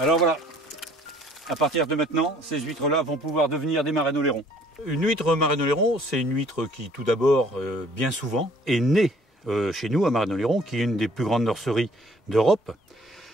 Alors voilà, à partir de maintenant, ces huîtres-là vont pouvoir devenir des marraine-oléron. Une huître marraine-oléron, c'est une huître qui, tout d'abord, bien souvent, est née chez nous à Marraine-Oléron, qui est une des plus grandes nurseries d'Europe.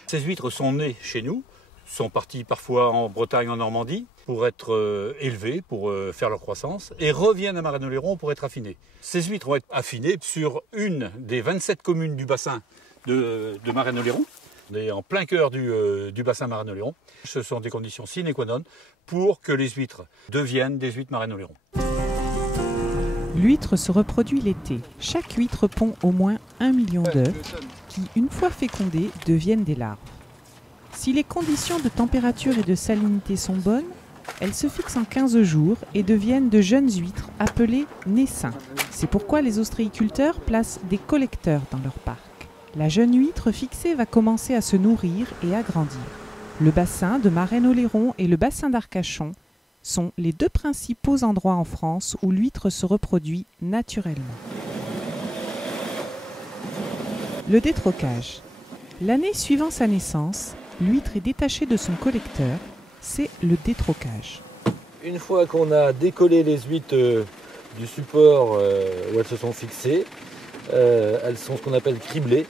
Ces huîtres sont nées chez nous, sont parties parfois en Bretagne, en Normandie, pour être élevées, pour faire leur croissance, et reviennent à Marraine-Oléron pour être affinées. Ces huîtres vont être affinées sur une des 27 communes du bassin de Marraine-Oléron. On est en plein cœur du bassin Marraine-Oléron. Ce sont des conditions sine qua non pour que les huîtres deviennent des huîtres Marraine-Oléron. L'huître se reproduit l'été. Chaque huître pond au moins 1 million d'œufs qui, une fois fécondés, deviennent des larves. Si les conditions de température et de salinité sont bonnes, elles se fixent en 15 jours et deviennent de jeunes huîtres appelées naissins. C'est pourquoi les ostréiculteurs placent des collecteurs dans leur parc. La jeune huître fixée va commencer à se nourrir et à grandir. Le bassin de Marraine-Oléron et le bassin d'Arcachon sont les deux principaux endroits en France où l'huître se reproduit naturellement. Le détrocage. L'année suivant sa naissance, l'huître est détachée de son collecteur, c'est le détrocage. Une fois qu'on a décollé les huîtres du support où elles se sont fixées, elles sont ce qu'on appelle criblées,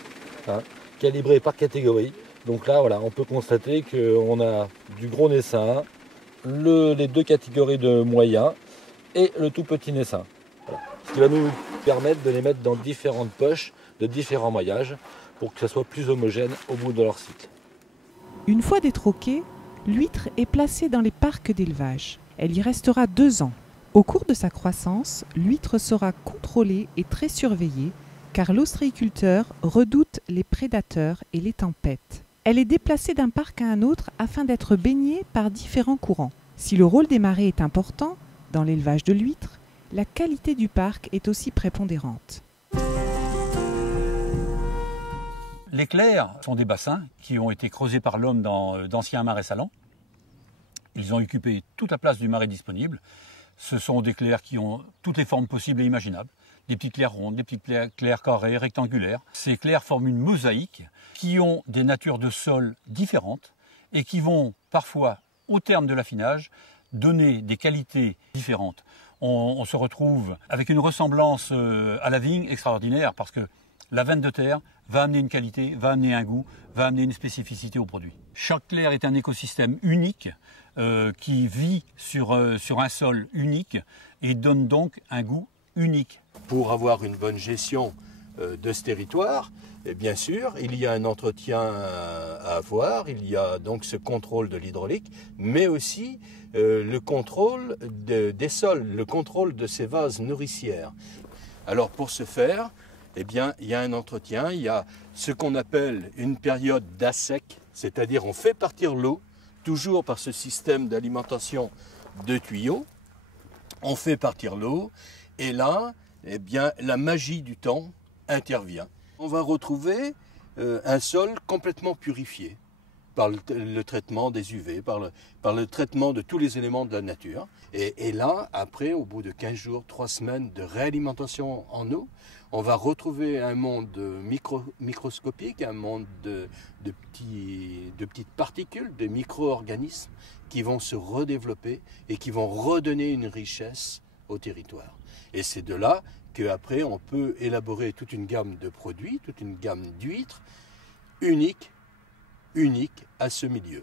calibrées par catégorie. Donc là, voilà, on peut constater qu'on a du gros naissin, les deux catégories de moyens et le tout petit naissin. Voilà. Ce qui va nous permettre de les mettre dans différentes poches de différents maillages pour que ça soit plus homogène au bout de leur cycle. Une fois détroquée, l'huître est placée dans les parcs d'élevage. Elle y restera 2 ans. Au cours de sa croissance, l'huître sera contrôlée et très surveillée car l'ostréiculteur redoute les prédateurs et les tempêtes. Elle est déplacée d'un parc à un autre afin d'être baignée par différents courants. Si le rôle des marées est important dans l'élevage de l'huître, la qualité du parc est aussi prépondérante. Les clairs sont des bassins qui ont été creusés par l'homme dans d'anciens marais salants. Ils ont occupé toute la place du marais disponible. Ce sont des clairs qui ont toutes les formes possibles et imaginables. Des petites clairs rondes, des petites clairs carrées, rectangulaires. Ces clairs forment une mosaïque qui ont des natures de sol différentes et qui vont parfois, au terme de l'affinage, donner des qualités différentes. On se retrouve avec une ressemblance à la vigne extraordinaire parce que la veine de terre va amener une qualité, va amener un goût, va amener une spécificité au produit. Chaque clair est un écosystème unique qui vit sur un sol unique et donne donc un goût unique. Pour avoir une bonne gestion de ce territoire, et bien sûr, il y a un entretien à avoir, il y a donc ce contrôle de l'hydraulique, mais aussi le contrôle des sols, le contrôle de ces vases nourricières. Alors pour ce faire, eh bien, il y a un entretien, il y a ce qu'on appelle une période d'assec, c'est-à-dire on fait partir l'eau, toujours par ce système d'alimentation de tuyaux, on fait partir l'eau, et là, eh bien, la magie du temps intervient. On va retrouver un sol complètement purifié par le traitement des UV, par le traitement de tous les éléments de la nature. Et là, après, au bout de 15 jours, 3 semaines de réalimentation en eau, on va retrouver un monde microscopique, un monde de petites particules, de micro-organismes qui vont se redévelopper et qui vont redonner une richesse au territoire. Et c'est de là qu'après on peut élaborer toute une gamme de produits, toute une gamme d'huîtres unique à ce milieu.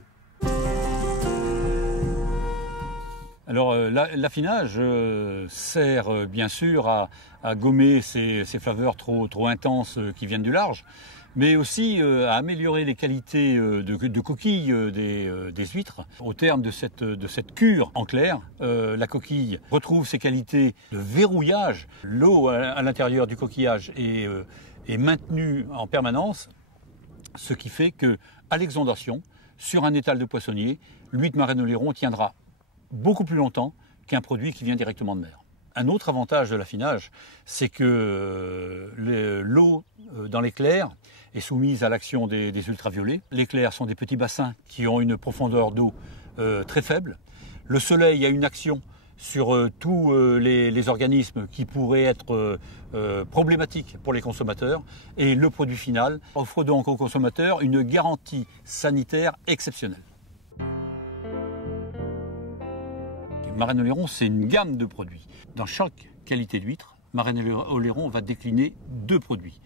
Alors l'affinage sert bien sûr à gommer ces flaveurs trop intenses qui viennent du large, mais aussi à améliorer les qualités de coquille des huîtres. Au terme de cette cure en clair, la coquille retrouve ses qualités de verrouillage. L'eau à l'intérieur du coquillage est maintenue en permanence, ce qui fait qu'à l'exondation, sur un étal de poissonnier, l'huître Marraine-Oléron tiendra beaucoup plus longtemps qu'un produit qui vient directement de mer. Un autre avantage de l'affinage, c'est que l'eau dans les clairs est soumise à l'action des ultraviolets. Les clairs sont des petits bassins qui ont une profondeur d'eau très faible. Le soleil a une action sur tous les organismes qui pourraient être problématiques pour les consommateurs. Et le produit final offre donc aux consommateurs une garantie sanitaire exceptionnelle. Marraine Oléron, c'est une gamme de produits. Dans chaque qualité d'huître, Marraine Oléron va décliner 2 produits.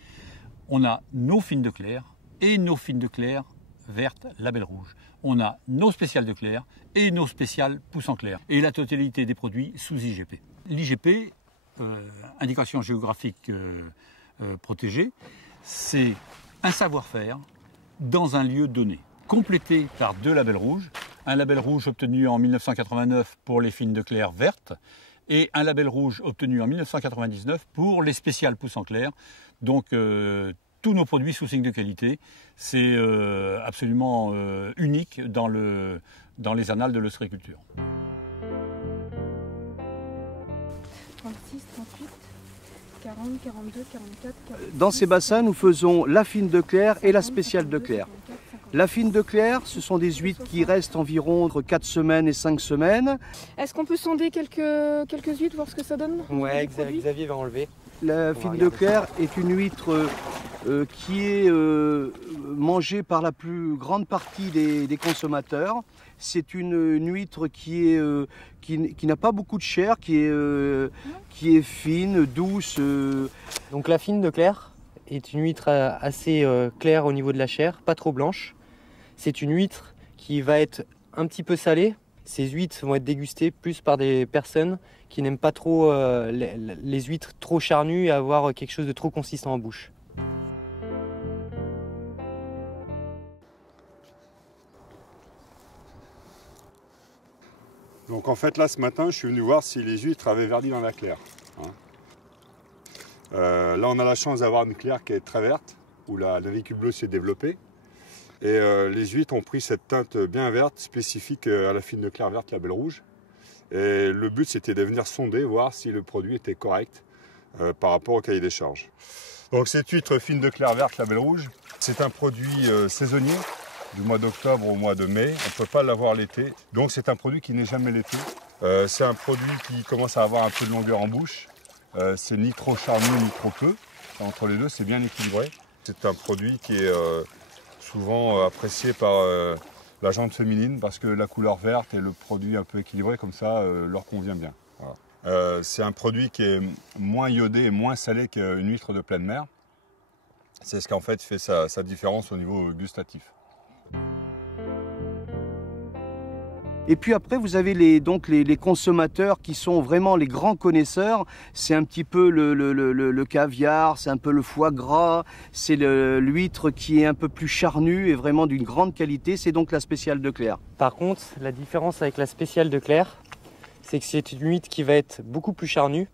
On a nos fines de Clère et nos fines de Clère vertes label rouge. On a nos spéciales de Clère et nos spéciales pousse en Clère. Et la totalité des produits sous IGP. L'IGP, indication géographique protégée, c'est un savoir-faire dans un lieu donné, complété par 2 labels rouges. Un label rouge obtenu en 1989 pour les fines de Clère vertes et un label rouge obtenu en 1999 pour les spéciales pousse en Clère. Donc tous nos produits sous signe de qualité, c'est absolument unique dans les annales de l'ostréiculture. 36, 38, 40, 42, 44, 45. Dans ces bassins, nous faisons la fine de Clère et la spéciale de Clère. La fine de Clère, ce sont des huîtres qui restent environ entre 4 semaines et 5 semaines. Est-ce qu'on peut sonder quelques huîtres, voir ce que ça donne? Ouais, Xavier va enlever. La fine de Clère est une huître qui est mangée par la plus grande partie des consommateurs. C'est une huître qui n'a pas beaucoup de chair, qui est fine, douce. Donc la fine de Clère est une huître assez claire au niveau de la chair, pas trop blanche. C'est une huître qui va être un petit peu salée. Ces huîtres vont être dégustées plus par des personnes qui n'aiment pas trop les huîtres trop charnues et avoir quelque chose de trop consistant en bouche. Donc en fait là ce matin je suis venu voir si les huîtres avaient verdi dans la Clère. Là on a la chance d'avoir une Clère qui est très verte, où la navicule bleue s'est développée. Et les huîtres ont pris cette teinte bien verte, spécifique à la fine de Clère verte label rouge. Et le but c'était de venir sonder, voir si le produit était correct par rapport au cahier des charges. Donc cette huître fine de Clère verte label rouge, c'est un produit saisonnier, du mois d'octobre au mois de mai. On ne peut pas l'avoir l'été, donc c'est un produit qui n'est jamais l'été. C'est un produit qui commence à avoir un peu de longueur en bouche. C'est ni trop charnu ni trop peu. Entre les deux, c'est bien équilibré. C'est un produit qui est souvent apprécié par la gente féminine parce que la couleur verte et le produit un peu équilibré comme ça leur convient bien. Voilà. C'est un produit qui est moins iodé et moins salé qu'une huître de pleine mer. C'est ce qui en fait sa différence au niveau gustatif. Et puis après, vous avez les consommateurs qui sont vraiment les grands connaisseurs. C'est un petit peu le caviar, c'est un peu le foie gras, c'est l'huître qui est un peu plus charnue et vraiment d'une grande qualité. C'est donc la spéciale de Clère. Par contre, la différence avec la spéciale de Clère, c'est que c'est une huître qui va être beaucoup plus charnue,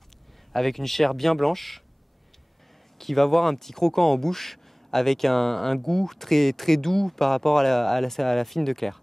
avec une chair bien blanche, qui va avoir un petit croquant en bouche, avec un goût très, très doux par rapport à la fine de Clère.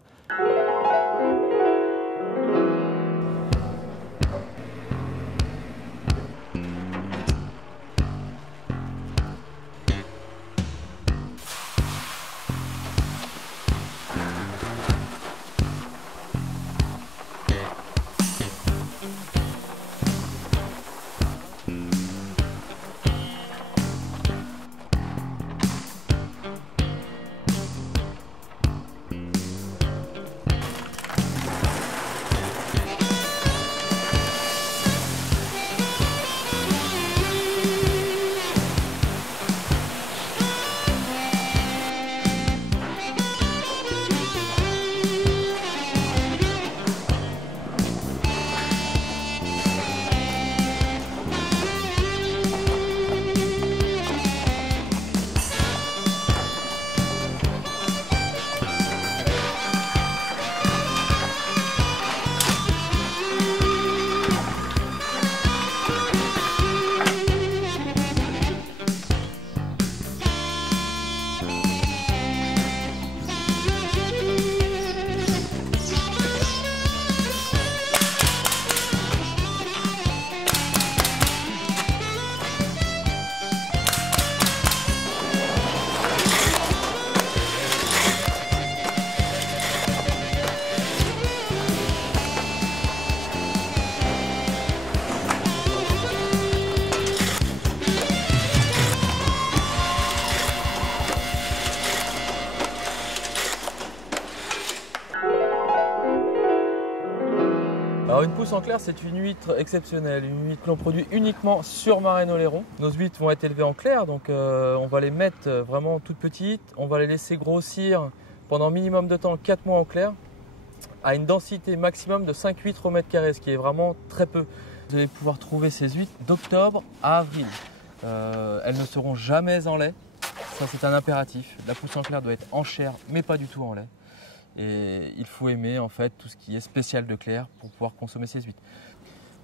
pousse en clair, c'est une huître exceptionnelle, une huître que l'on produit uniquement sur Marennes-Oléron. Nos huîtres vont être élevées en clair, donc on va les mettre vraiment toutes petites, on va les laisser grossir pendant minimum de temps, 4 mois en clair, à une densité maximum de 5 huîtres au mètre carré, ce qui est vraiment très peu. Vous allez pouvoir trouver ces huîtres d'octobre à avril. Elles ne seront jamais en lait, ça c'est un impératif. La pousse en clair doit être en chair, mais pas du tout en lait. Et il faut aimer en fait tout ce qui est spécial de clair pour pouvoir consommer ces huîtres.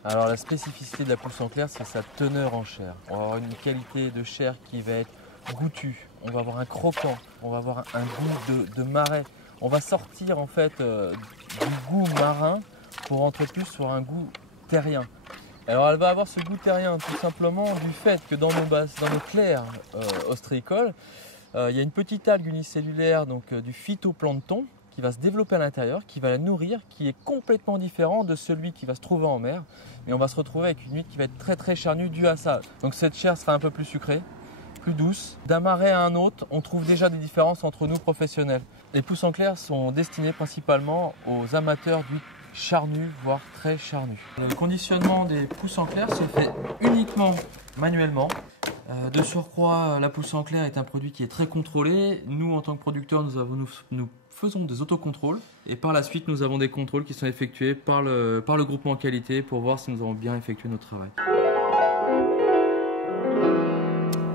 Alors la spécificité de la pousse en clair, c'est sa teneur en chair. On va avoir une qualité de chair qui va être goûtue, on va avoir un croquant, on va avoir un goût de marais. On va sortir en fait du goût marin pour rentrer plus sur un goût terrien. Alors elle va avoir ce goût terrien tout simplement du fait que dans nos clairs ostréicoles, il y a une petite algue unicellulaire, donc du phytoplancton, qui va se développer à l'intérieur, qui va la nourrir, qui est complètement différent de celui qui va se trouver en mer. Mais on va se retrouver avec une huître qui va être très très charnue due à ça. Donc cette chair sera un peu plus sucrée, plus douce. D'un marais à un autre, on trouve déjà des différences entre nous professionnels. Les pousses en clair sont destinées principalement aux amateurs d'huîtres charnues, voire très charnues. Le conditionnement des pousses en clair se fait uniquement manuellement. De surcroît, la pousse en clair est un produit qui est très contrôlé. Nous, en tant que producteurs, nous faisons des autocontrôles. Et par la suite, nous avons des contrôles qui sont effectués par le groupement qualité pour voir si nous avons bien effectué notre travail.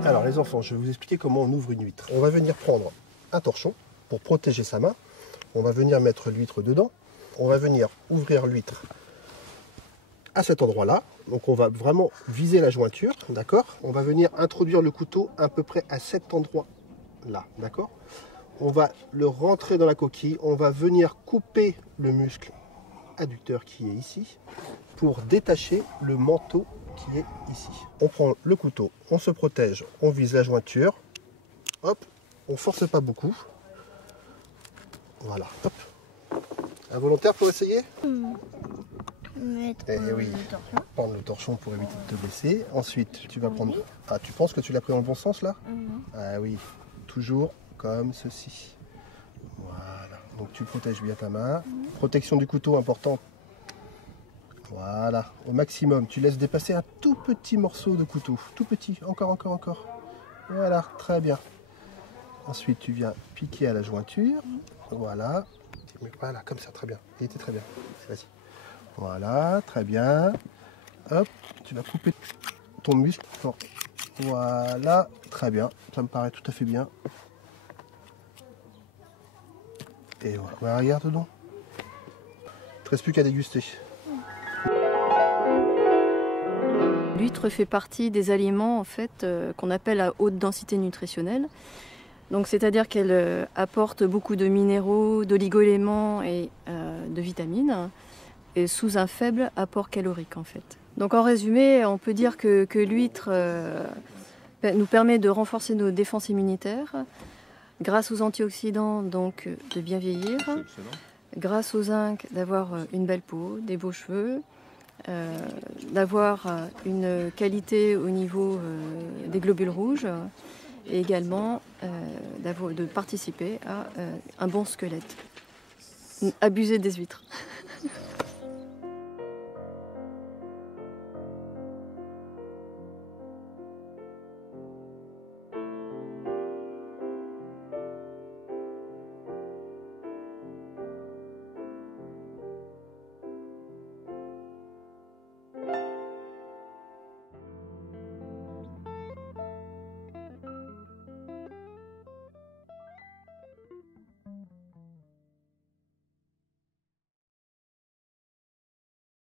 Alors les enfants, je vais vous expliquer comment on ouvre une huître. On va venir prendre un torchon pour protéger sa main. On va venir mettre l'huître dedans. On va venir ouvrir l'huître à cet endroit-là. Donc on va vraiment viser la jointure, d'accord? On va venir introduire le couteau à peu près à cet endroit-là, d'accord? On va le rentrer dans la coquille. On va venir couper le muscle adducteur qui est ici pour détacher le manteau qui est ici. On prend le couteau, on se protège, on vise la jointure. Hop, on force pas beaucoup. Voilà, hop. Involontaire pour essayer? Eh oui, prendre le torchon pour éviter de te blesser. Ensuite, tu vas prendre... Ah, tu penses que tu l'as pris dans le bon sens là? Ah oui, toujours comme ceci. Voilà, donc tu protèges bien ta main. Protection du couteau importante. Voilà, au maximum. Tu laisses dépasser un tout petit morceau de couteau. Tout petit, encore. Voilà, très bien. Ensuite, tu viens piquer à la jointure. Voilà. Voilà, comme ça, très bien. Il était très bien. Vas-y. Voilà, très bien. Hop, tu vas couper ton muscle. Bon. Voilà, très bien. Ça me paraît tout à fait bien. Et voilà, bah, regarde donc. Il ne te reste plus qu'à déguster. L'huître fait partie des aliments en fait, qu'on appelle à haute densité nutritionnelle. Donc, c'est-à-dire qu'elle apporte beaucoup de minéraux, d'oligo-éléments et de vitamines, et sous un faible apport calorique en fait. Donc en résumé, on peut dire que l'huître nous permet de renforcer nos défenses immunitaires, grâce aux antioxydants donc de bien vieillir, grâce au zinc d'avoir une belle peau, des beaux cheveux, d'avoir une qualité au niveau des globules rouges, et également de participer à un bon squelette. Abuser des huîtres.